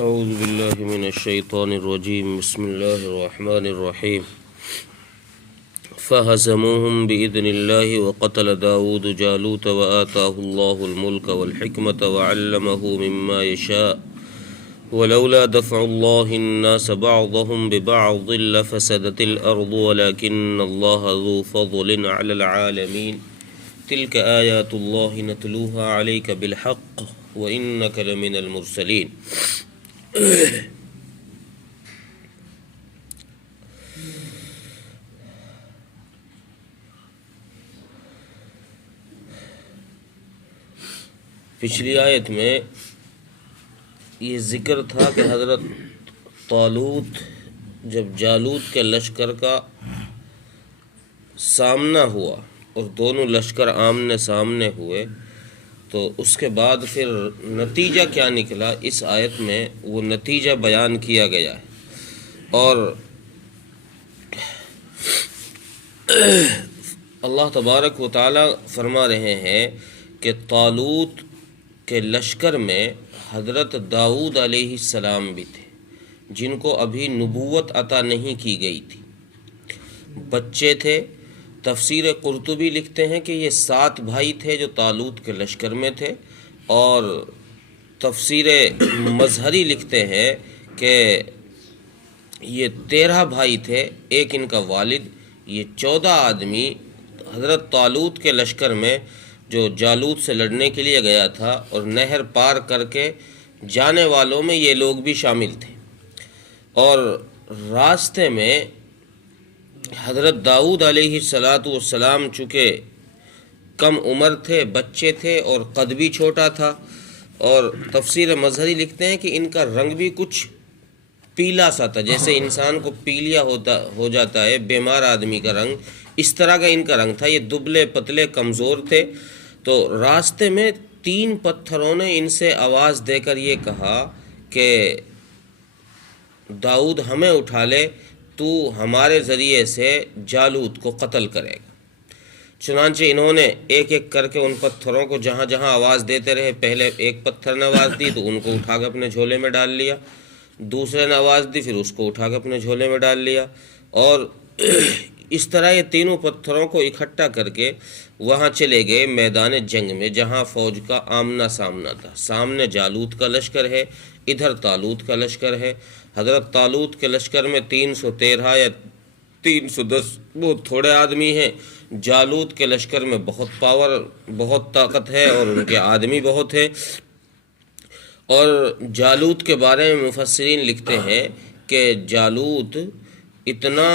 اعوذ باللہ من الشیطان الرجیم بسم اللہ الرحمن الرحیم فہزموہم بإذن اللہ وقتل داود جالوت وآتاہ اللہ الملک والحکمت وعلمہ مما یشاء ولولا دفع اللہ الناس بعضهم ببعض لفسدت الارض ولكن اللہ ذو فضل علی العالمین تلک آیات اللہ نتلوها علیک بالحق وإنک لمن المرسلین۔ پچھلی آیت میں یہ ذکر تھا کہ حضرت طالوت جب جالوت کے لشکر کا سامنا ہوا اور دونوں لشکر آمنے سامنے ہوئے تو اس کے بعد پھر نتیجہ کیا نکلا، اس آیت میں وہ نتیجہ بیان کیا گیا ہے۔ اور اللہ تبارک و تعالی فرما رہے ہیں کہ طالوت کے لشکر میں حضرت داؤد علیہ السلام بھی تھے جن کو ابھی نبوت عطا نہیں کی گئی تھی، بچے تھے۔ تفسیر قرطبی لکھتے ہیں کہ یہ 7 بھائی تھے جو طالوت کے لشکر میں تھے، اور تفسیر مظہری لکھتے ہیں کہ یہ 13 بھائی تھے، ایک ان کا والد۔ یہ 14 آدمی حضرت طالوت کے لشکر میں جو جالوت سے لڑنے کے لیے گیا تھا، اور نہر پار کر کے جانے والوں میں یہ لوگ بھی شامل تھے۔ اور راستے میں حضرت داؤد علیہ السلام چونکہ کم عمر تھے، بچے تھے اور قد بھی چھوٹا تھا، اور تفسیر مظہری لکھتے ہیں کہ ان کا رنگ بھی کچھ پیلا سا تھا، جیسے انسان کو پیلیا ہو جاتا ہے بیمار آدمی کا رنگ، اس طرح کا ان کا رنگ تھا۔ یہ دبلے پتلے کمزور تھے۔ تو راستے میں 3 پتھروں نے ان سے آواز دے کر یہ کہا کہ داؤد ہمیں اٹھا لے، تو ہمارے ذریعے سے جالوت کو قتل کرے گا۔ چنانچہ انہوں نے ایک ایک کر کے ان پتھروں کو جہاں جہاں آواز دیتے رہے، پہلے ایک پتھر نے آواز دی تو ان کو اٹھا کے اپنے جھولے میں ڈال لیا، دوسرے نے آواز دی پھر اس کو اٹھا کے اپنے جھولے میں ڈال لیا، اور اس طرح یہ تینوں پتھروں کو اکٹھا کر کے وہاں چلے گئے میدان جنگ میں، جہاں فوج کا آمنا سامنا تھا۔ سامنے جالوت کا لشکر ہے، ادھر طالوت کا لشکر ہے۔ حضرت طالوت کے لشکر میں 313 یا 310 بہت تھوڑے آدمی ہیں، جالوت کے لشکر میں بہت پاور، بہت طاقت ہے، اور ان کے آدمی بہت ہیں۔ اور جالوت کے بارے میں مفسرین لکھتے ہیں کہ جالوت اتنا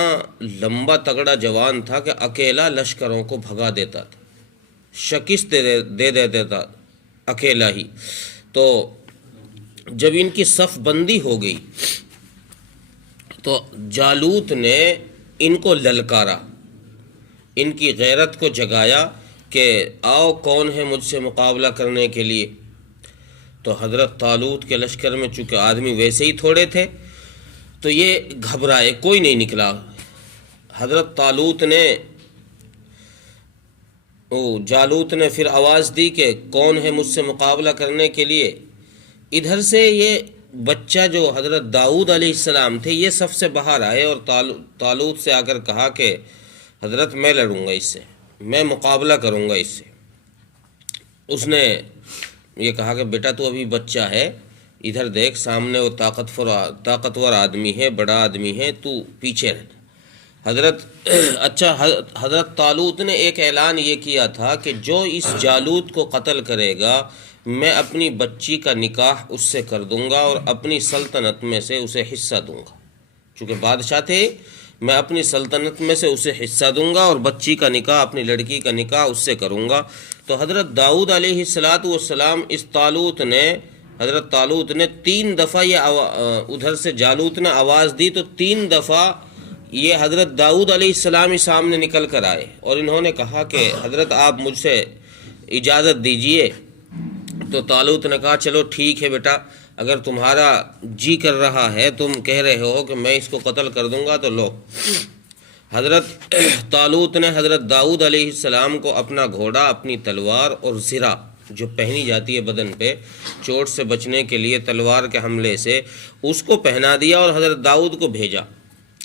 لمبا تگڑا جوان تھا کہ اکیلا لشکروں کو بھگا دیتا تھا، شکست دے دیتا تھا اکیلا ہی۔ تو جب ان کی صف بندی ہو گئی تو جالوت نے ان کو للکارا، ان کی غیرت کو جگایا کہ آؤ کون ہے مجھ سے مقابلہ کرنے کے لیے۔ تو حضرت طالوت کے لشکر میں چونکہ آدمی ویسے ہی تھوڑے تھے تو یہ گھبرائے، کوئی نہیں نکلا۔ حضرت جالوت نے پھر آواز دی کہ کون ہے مجھ سے مقابلہ کرنے کے لیے۔ ادھر سے یہ بچہ جو حضرت داؤد علیہ السلام تھے یہ سب سے باہر آئے، اور طالوت سے آ کر کہا کہ حضرت میں لڑوں گا اس سے، میں مقابلہ کروں گا اس سے۔ اس نے یہ کہا کہ بیٹا تو ابھی بچہ ہے، ادھر دیکھ سامنے وہ طاقتور آدمی ہے، بڑا آدمی ہے، تو پیچھے رہ۔ حضرت طالوت نے ایک اعلان یہ کیا تھا کہ جو اس جالوت کو قتل کرے گا میں اپنی بچی کا نکاح اس سے کر دوں گا، اور اپنی سلطنت میں سے اسے حصہ دوں گا۔ چونکہ بادشاہ تھے، میں اپنی سلطنت میں سے اسے حصہ دوں گا، اور بچی کا نکاح، اپنی لڑکی کا نکاح اس سے کروں گا۔ تو حضرت داؤد علیہ السلام حضرت طالوت نے 3 دفعہ یہ ادھر سے جالوت نے آواز دی تو 3 دفعہ یہ حضرت داؤد علیہ السلام ہی سامنے نکل کر آئے، اور انہوں نے کہا کہ حضرت آپ مجھ سے اجازت دیجئے۔ تو طالوت نے کہا چلو ٹھیک ہے بیٹا، اگر تمہارا جی کر رہا ہے، تم کہہ رہے ہو کہ میں اس کو قتل کر دوں گا تو لو۔ حضرت طالوت نے حضرت داؤد علیہ السلام کو اپنا گھوڑا، اپنی تلوار اور زرہ جو پہنی جاتی ہے بدن پہ چوٹ سے بچنے کے لیے تلوار کے حملے سے، اس کو پہنا دیا اور حضرت داؤد کو بھیجا۔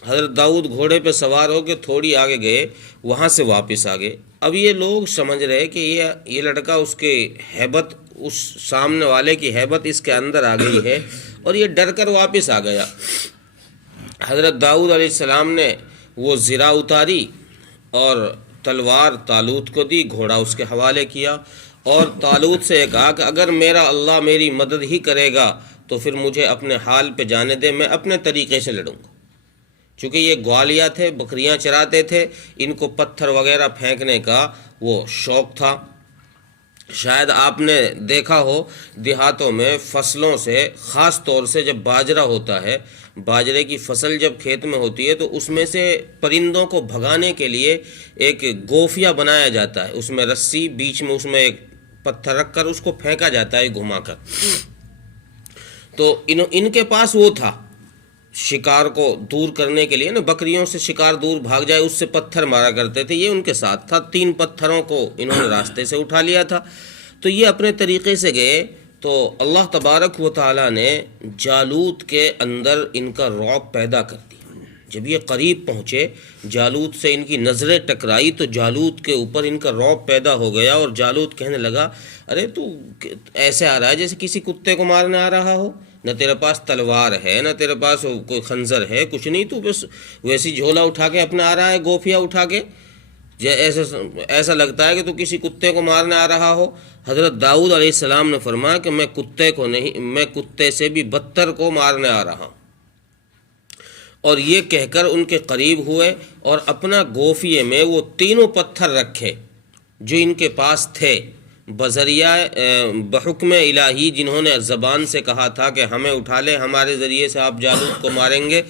حضرت داؤد گھوڑے پہ سوار ہو کے تھوڑی آگے گئے، وہاں سے واپس آ گئے۔ اب یہ لوگ سمجھ رہے کہ یہ لڑکا، اس کے ہیبت، اس سامنے والے کی ہیبت اس کے اندر آ گئی ہے، اور یہ ڈر کر واپس آ گیا۔ حضرت داؤد علیہ السلام نے وہ زرہ اتاری اور تلوار طالوت کو دی، گھوڑا اس کے حوالے کیا، اور طالوت سے کہا کہ اگر میرا اللہ میری مدد ہی کرے گا تو پھر مجھے اپنے حال پہ جانے دے، میں اپنے طریقے سے لڑوں گا۔ چونکہ یہ گوالیہ تھے، بکریاں چراتے تھے، ان کو پتھر وغیرہ پھینکنے کا وہ شوق تھا۔ شاید آپ نے دیکھا ہو دیہاتوں میں فصلوں سے، خاص طور سے جب باجرہ ہوتا ہے، باجرے کی فصل جب کھیت میں ہوتی ہے تو اس میں سے پرندوں کو بھگانے کے لیے ایک گوفیا بنایا جاتا ہے، اس میں رسی، بیچ میں اس میں ایک پتھر رکھ کر اس کو پھینکا جاتا ہے گھما کر۔ تو ان کے پاس وہ تھا، شکار کو دور کرنے کے لیے نا، بکریوں سے شکار دور بھاگ جائے اس سے پتھر مارا کرتے تھے، یہ ان کے ساتھ تھا۔ 3 پتھروں کو انہوں نے راستے سے اٹھا لیا تھا۔ تو یہ اپنے طریقے سے گئے، تو اللہ تبارک و تعالیٰ نے جالوت کے اندر ان کا رعب پیدا کر دیا۔ جب یہ قریب پہنچے، جالوت سے ان کی نظریں ٹکرائی، تو جالوت کے اوپر ان کا رعب پیدا ہو گیا، اور جالوت کہنے لگا، ارے تو ایسے آ رہا ہے جیسے کسی کتے کو مارنے آ رہا ہو، نہ تیرے پاس تلوار ہے، نہ تیرے پاس کوئی خنجر ہے، کچھ نہیں، تو بس ویسی جھولا اٹھا کے اپنا آ رہا ہے، گوفیا اٹھا کے، ایسا لگتا ہے کہ تو کسی کتے کو مارنے آ رہا ہو۔ حضرت داؤد علیہ السلام نے فرمایا کہ میں کتے کو نہیں، میں کتے سے بھی بدتر کو مارنے آ رہا ہوں۔ اور یہ کہہ کر ان کے قریب ہوئے، اور اپنا گوفیے میں وہ 3 پتھر رکھے جو ان کے پاس تھے، بذریعہ بحکم الہی، جنہوں نے زبان سے کہا تھا کہ ہمیں اٹھا لے، ہمارے ذریعے سے آپ جالوت کو ماریں گے۔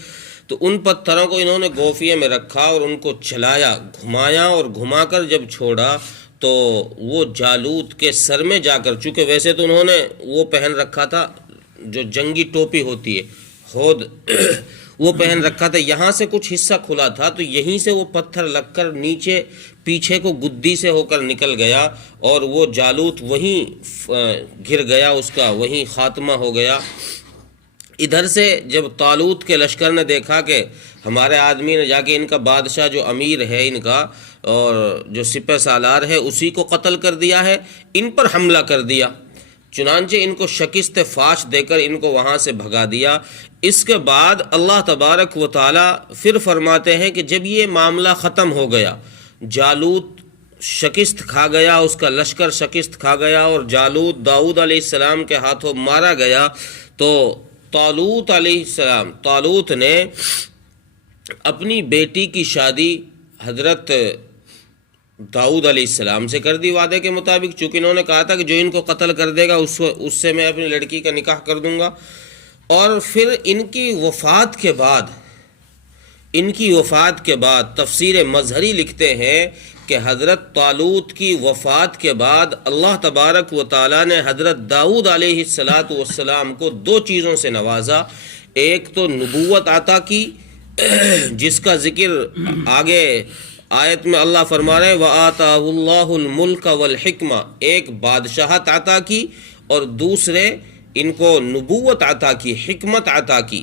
تو ان پتھروں کو انہوں نے گوفیے میں رکھا اور ان کو چلایا، گھمایا، اور گھما کر جب چھوڑا تو وہ جالوت کے سر میں جا کر، چونکہ ویسے تو انہوں نے وہ پہن رکھا تھا جو جنگی ٹوپی ہوتی ہے، ہود، وہ پہن رکھا تھا، یہاں سے کچھ حصہ کھلا تھا، تو یہیں سے وہ پتھر لگ کر نیچے پیچھے کو گدی سے ہو کر نکل گیا، اور وہ جالوت وہیں گر گیا، اس کا وہیں خاتمہ ہو گیا۔ ادھر سے جب طالوت کے لشکر نے دیکھا کہ ہمارے آدمی نے جا کے ان کا بادشاہ جو امیر ہے ان کا، اور جو سپہ سالار ہے، اسی کو قتل کر دیا ہے، ان پر حملہ کر دیا، چنانچہ ان کو شکست فاش دے کر ان کو وہاں سے بھگا دیا۔ اس کے بعد اللہ تبارک و تعالی پھر فرماتے ہیں کہ جب یہ معاملہ ختم ہو گیا، جالوت شکست کھا گیا، اس کا لشکر شکست کھا گیا، اور جالوت داؤد علیہ السلام کے ہاتھوں مارا گیا، تو طالوت علیہ السلام، طالوت نے اپنی بیٹی کی شادی حضرت داؤد علیہ السلام سے کر دی وعدے کے مطابق، چونکہ انہوں نے کہا تھا کہ جو ان کو قتل کر دے گا اس سے میں اپنی لڑکی کا نکاح کر دوں گا۔ اور پھر ان کی وفات کے بعد تفسیر مظہری لکھتے ہیں کہ حضرت طالوت کی وفات کے بعد اللہ تبارک و تعالیٰ نے حضرت داؤد علیہ السلام کو 2 چیزوں سے نوازا۔ ایک تو نبوت عطا کی، جس کا ذکر آگے آیت میں اللہ فرما رہے وَآتَاهُ اللَّهُ الْمُلْكَ وَالْحِكْمَةَ، ایک بادشاہت عطا کی، اور دوسرے ان کو نبوت عطا کی، حکمت عطا کی۔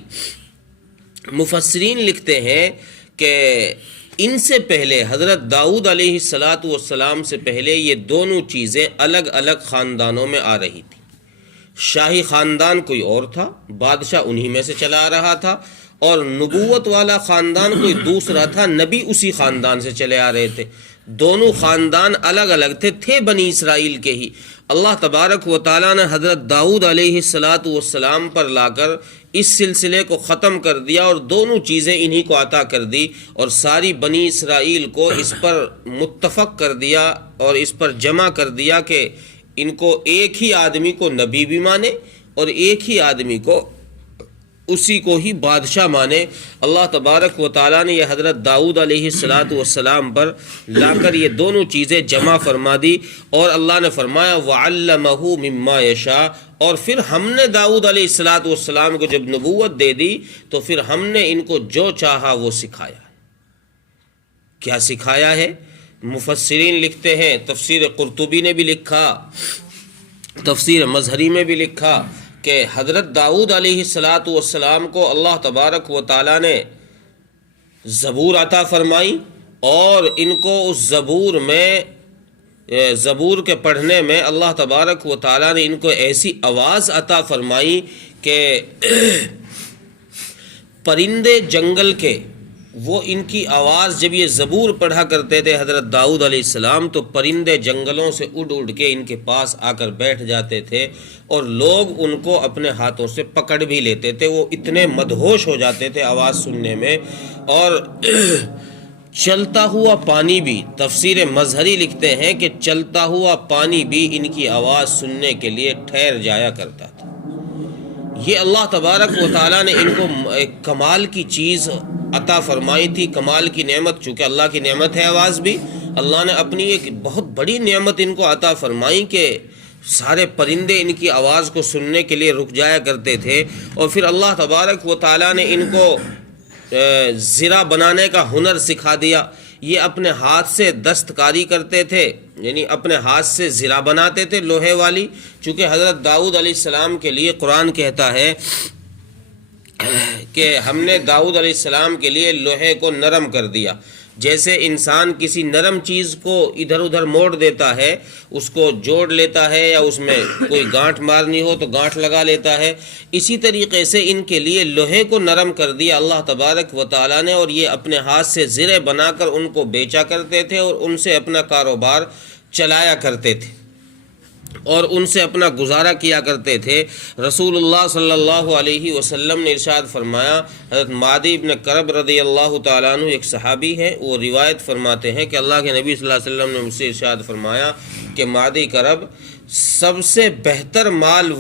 مفسرین لکھتے ہیں کہ ان سے پہلے حضرت داؤد علیہ السلام سے پہلے یہ دونوں چیزیں الگ الگ خاندانوں میں آ رہی تھیں۔ شاہی خاندان کوئی اور تھا، بادشاہ انہی میں سے چلا آ رہا تھا، اور نبوت والا خاندان کوئی دوسرا تھا، نبی اسی خاندان سے چلے آ رہے تھے۔ دونوں خاندان الگ الگ تھے بنی اسرائیل کے ہی۔ اللہ تبارک و تعالیٰ نے حضرت داؤد علیہ السلام پر لا کر اس سلسلے کو ختم کر دیا، اور دونوں چیزیں انہی کو عطا کر دی، اور ساری بنی اسرائیل کو اس پر متفق کر دیا اور اس پر جمع کر دیا کہ ان کو ایک ہی آدمی کو نبی بھی مانے، اور ایک ہی آدمی کو اسی کو ہی بادشاہ مانے۔ اللہ تبارک و تعالیٰ نے یہ حضرت داؤد علیہ السلام پر لا کر یہ دونوں چیزیں جمع فرما دی، اور اللہ نے فرمایا وَعَلَّمَهُ مِمَّا يَشَاءُ، اور پھر ہم نے داؤد علیہ السلام کو جب نبوت دے دی تو پھر ہم نے ان کو جو چاہا وہ سکھایا۔ کیا سکھایا ہے؟ مفسرین لکھتے ہیں، تفسیر قرطبی نے بھی لکھا تفسیر مظہری میں بھی لکھا کہ حضرت داؤد علیہ السلام کو اللہ تبارک و تعالیٰ نے زبور عطا فرمائی، اور ان کو اس زبور کے پڑھنے میں اللہ تبارک و تعالیٰ نے ان کو ایسی آواز عطا فرمائی کہ پرندے جنگل کے وہ ان کی آواز جب یہ زبور پڑھا کرتے تھے حضرت داؤد علیہ السلام، تو پرندے جنگلوں سے اڑ اڑ کے ان کے پاس آ کر بیٹھ جاتے تھے، اور لوگ ان کو اپنے ہاتھوں سے پکڑ بھی لیتے تھے، وہ اتنے مدہوش ہو جاتے تھے آواز سننے میں۔ اور چلتا ہوا پانی بھی، تفسیر مظہری لکھتے ہیں کہ چلتا ہوا پانی بھی ان کی آواز سننے کے لیے ٹھہر جایا کرتا تھا۔ یہ اللہ تبارک و تعالیٰ نے ان کو ایک کمال کی چیز عطا فرمائی تھی، کمال کی نعمت، چونکہ اللہ کی نعمت ہے آواز بھی، اللہ نے اپنی ایک بہت بڑی نعمت ان کو عطا فرمائی کہ سارے پرندے ان کی آواز کو سننے کے لیے رک جایا کرتے تھے۔ اور پھر اللہ تبارک و تعالیٰ نے ان کو زرہ بنانے کا ہنر سکھا دیا۔ یہ اپنے ہاتھ سے دستکاری کرتے تھے، یعنی اپنے ہاتھ سے زرہ بناتے تھے لوہے والی، چونکہ حضرت داؤد علیہ السلام کے لیے قرآن کہتا ہے کہ ہم نے داؤد علیہ السلام کے لیے لوہے کو نرم کر دیا۔ جیسے انسان کسی نرم چیز کو ادھر ادھر موڑ دیتا ہے، اس کو جوڑ لیتا ہے، یا اس میں کوئی گانٹھ مارنی ہو تو گانٹھ لگا لیتا ہے، اسی طریقے سے ان کے لیے لوہے کو نرم کر دیا اللہ تبارک و تعالیٰ نے، اور یہ اپنے ہاتھ سے زرے بنا کر ان کو بیچا کرتے تھے، اور ان سے اپنا کاروبار چلایا کرتے تھے، اور ان سے اپنا گزارا کیا کرتے تھے۔ رسول اللہ صلی اللہ علیہ وسلم نے ارشاد فرمایا، حضرت معدی بن کرب رضی اللہ تعالیٰ عنہ ایک صحابی ہیں، وہ روایت فرماتے ہیں کہ اللہ کے نبی صلی اللہ علیہ وسلم نے مجھ سے ارشاد فرمایا کہ معدی کرب سب سے بہتر مال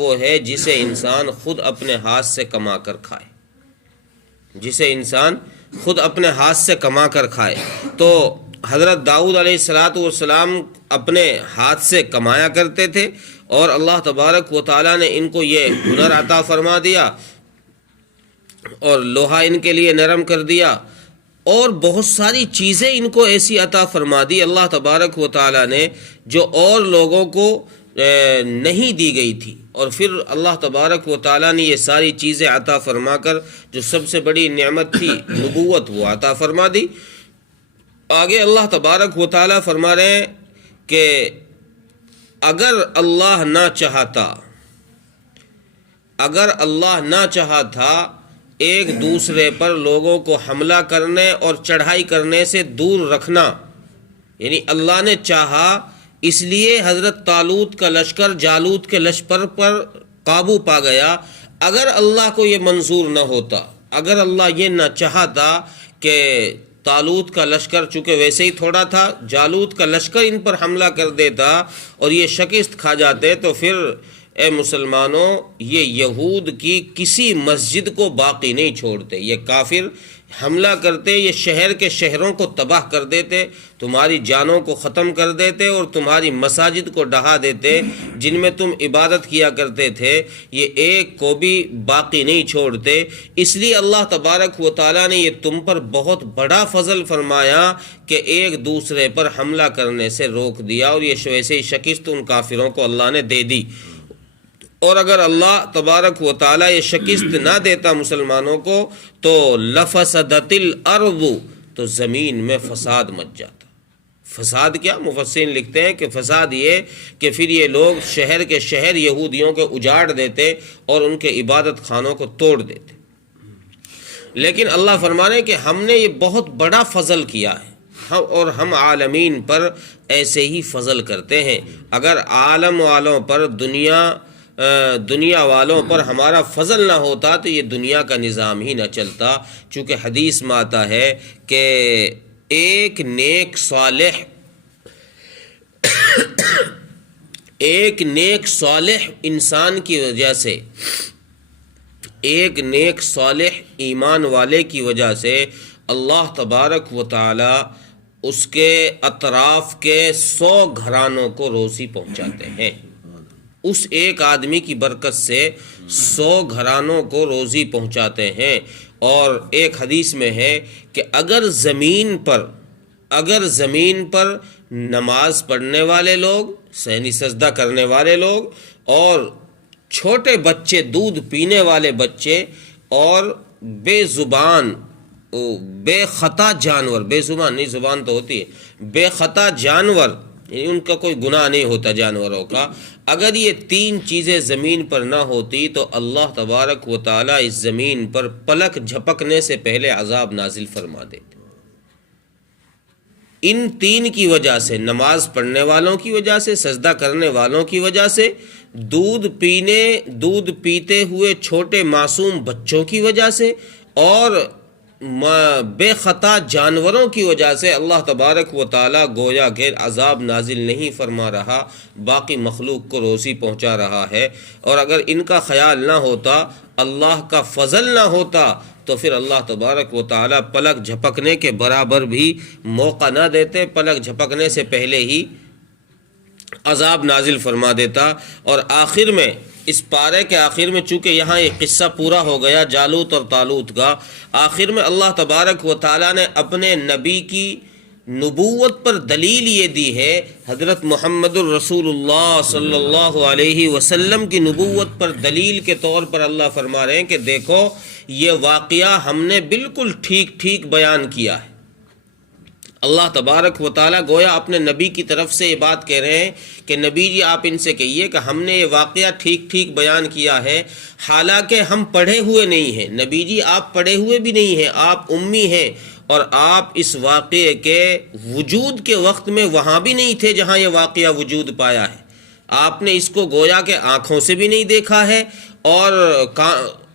وہ ہے جسے انسان خود اپنے ہاتھ سے کما کر کھائے، جسے انسان خود اپنے ہاتھ سے کما کر کھائے۔ تو حضرت داؤد علیہ السلام اپنے ہاتھ سے کمایا کرتے تھے، اور اللہ تبارک و تعالیٰ نے ان کو یہ ہنر عطا فرما دیا، اور لوہا ان کے لیے نرم کر دیا، اور بہت ساری چیزیں ان کو ایسی عطا فرما دی اللہ تبارک و تعالیٰ نے جو اور لوگوں کو نہیں دی گئی تھی۔ اور پھر اللہ تبارک و تعالیٰ نے یہ ساری چیزیں عطا فرما کر جو سب سے بڑی نعمت تھی نبوت، وہ عطا فرما دی۔ آگے اللہ تبارک و تعالیٰ فرما رہے ہیں کہ اگر اللہ نہ چاہتا ایک دوسرے پر لوگوں کو حملہ کرنے اور چڑھائی کرنے سے دور رکھنا، یعنی اللہ نے چاہا اس لیے حضرت طالوت کا لشکر جالوت کے لشکر پر قابو پا گیا۔ اگر اللہ کو یہ منظور نہ ہوتا، اگر اللہ یہ نہ چاہتا کہ طالوت کا لشکر چونکہ ویسے ہی تھوڑا تھا، جالوت کا لشکر ان پر حملہ کر دیتا اور یہ شکست کھا جاتے، تو پھر اے مسلمانوں یہ یہود کی کسی مسجد کو باقی نہیں چھوڑتے، یہ کافر حملہ کرتے، یہ شہر کے شہروں کو تباہ کر دیتے، تمہاری جانوں کو ختم کر دیتے، اور تمہاری مساجد کو ڈھا دیتے جن میں تم عبادت کیا کرتے تھے، یہ ایک کو بھی باقی نہیں چھوڑتے۔ اس لیے اللہ تبارک و تعالیٰ نے یہ تم پر بہت بڑا فضل فرمایا کہ ایک دوسرے پر حملہ کرنے سے روک دیا، اور یہ ویسے ہی شکست ان کافروں کو اللہ نے دے دی۔ اور اگر اللہ تبارک و تعالیٰ یہ شکست نہ دیتا مسلمانوں کو تو لفسدت الارض، تو زمین میں فساد مچ جاتا۔ فساد کیا؟ مفسرین لکھتے ہیں کہ فساد یہ کہ پھر یہ لوگ شہر کے شہر یہودیوں کے اجاڑ دیتے اور ان کے عبادت خانوں کو توڑ دیتے۔ لیکن اللہ فرما رہے ہیں کہ ہم نے یہ بہت بڑا فضل کیا ہے، اور ہم عالمین پر ایسے ہی فضل کرتے ہیں۔ اگر عالم والوں پر دنیا والوں پر ہمارا فضل نہ ہوتا تو یہ دنیا کا نظام ہی نہ چلتا، چونکہ حدیث میں آتا ہے کہ ایک نیک صالح انسان کی وجہ سے، ایک نیک صالح ایمان والے کی وجہ سے اللہ تبارک و تعالی اس کے اطراف کے 100 گھرانوں کو روزی پہنچاتے ہیں۔ اس ایک آدمی کی برکت سے 100 گھرانوں کو روزی پہنچاتے ہیں۔ اور ایک حدیث میں ہے کہ اگر اگر زمین پر نماز پڑھنے والے لوگ، یعنی سجدہ کرنے والے لوگ، اور چھوٹے بچے، دودھ پینے والے بچے، اور بے زبان بے خطا جانور، بے زبان نہیں، زبان تو ہوتی ہے، بے خطا جانور، یعنی ان کا کوئی گناہ نہیں ہوتا جانوروں کا، اگر یہ تین چیزیں زمین پر نہ ہوتی تو اللہ تبارک و تعالیٰ اس زمین پر پلک جھپکنے سے پہلے عذاب نازل فرما دیتے۔ ان تین کی وجہ سے، نماز پڑھنے والوں کی وجہ سے، سجدہ کرنے والوں کی وجہ سے، دودھ پیتے ہوئے چھوٹے معصوم بچوں کی وجہ سے، اور بے خطا جانوروں کی وجہ سے اللہ تبارک و تعالیٰ گویا کہ عذاب نازل نہیں فرما رہا، باقی مخلوق کو روزی پہنچا رہا ہے۔ اور اگر ان کا خیال نہ ہوتا، اللہ کا فضل نہ ہوتا، تو پھر اللہ تبارک و تعالیٰ پلک جھپکنے کے برابر بھی موقع نہ دیتے، پلک جھپکنے سے پہلے ہی عذاب نازل فرما دیتا۔ اور آخر میں، اس پارے کے آخر میں، چونکہ یہاں یہ قصہ پورا ہو گیا جالوت اور طالوت کا، آخر میں اللہ تبارک و تعالیٰ نے اپنے نبی کی نبوت پر دلیل یہ دی ہے، حضرت محمد الرسول اللہ صلی اللہ علیہ وسلم کی نبوت پر دلیل کے طور پر اللہ فرما رہے ہیں کہ دیکھو یہ واقعہ ہم نے بالکل ٹھیک بیان کیا ہے۔ اللہ تبارک و تعالیٰ گویا اپنے نبی کی طرف سے یہ بات کہہ رہے ہیں کہ نبی جی آپ ان سے کہیے کہ ہم نے یہ واقعہ ٹھیک بیان کیا ہے، حالانکہ ہم پڑھے ہوئے نہیں ہیں۔ نبی جی آپ پڑھے ہوئے بھی نہیں ہیں، آپ امی ہیں، اور آپ اس واقعے کے وجود کے وقت میں وہاں بھی نہیں تھے جہاں یہ واقعہ وجود پایا ہے۔ آپ نے اس کو گویا کہ آنکھوں سے بھی نہیں دیکھا ہے، اور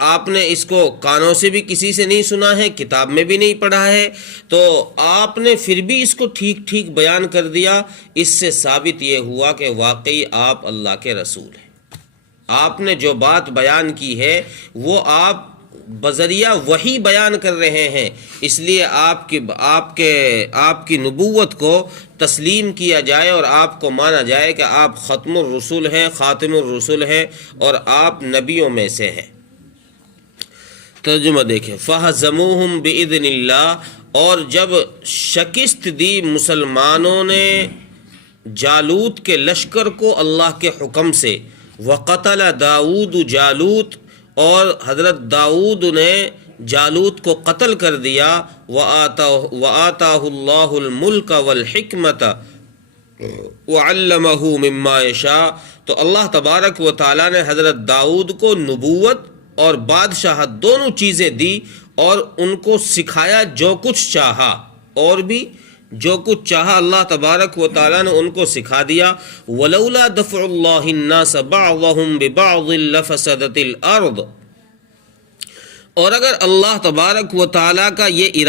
آپ نے اس کو کانوں سے بھی کسی سے نہیں سنا ہے، کتاب میں بھی نہیں پڑھا ہے، تو آپ نے پھر بھی اس کو ٹھیک بیان کر دیا۔ اس سے ثابت یہ ہوا کہ واقعی آپ اللہ کے رسول ہیں۔ آپ نے جو بات بیان کی ہے وہ آپ بذریعہ وحی بیان کر رہے ہیں، اس لیے آپ کی نبوت کو تسلیم کیا جائے اور آپ کو مانا جائے کہ آپ ختم الرسول ہیں، خاتم الرسول ہیں، اور آپ نبیوں میں سے ہیں۔ ترجمہ دیکھیں، فَهَزَمُوهُمْ بِإِذْنِ اللَّهِ، اور جب شکست دی مسلمانوں نے جالوت کے لشکر کو اللہ کے حکم سے، وَقَتَلَ دَاوُودُ جالوت، اور حضرت داؤد نے جالوت کو قتل کر دیا، وَآتَاهُ اللَّهُ الْمُلْكَ وَالْحِكْمَةَ وَعَلَّمَهُ مِمَّا يَشَاءُ، تو اللہ تبارک و تعالیٰ نے حضرت داؤد کو نبوت اور بادشاہت دونوں چیزیں دی، اور ان کو سکھایا جو کچھ چاہا، اور بھی جو کچھ چاہا اللہ تبارک و تعالیٰ نے ان کو سکھا دیا۔ وَلَوْلَا دَفْعُ اللَّهِ النَّاسَ بَعْضَهُمْ بِبَعْضٍ لَفَسَدَتِ الْأَرْضُ، اور اگر اللہ تبارک و تعالیٰ کا یہ ارادہ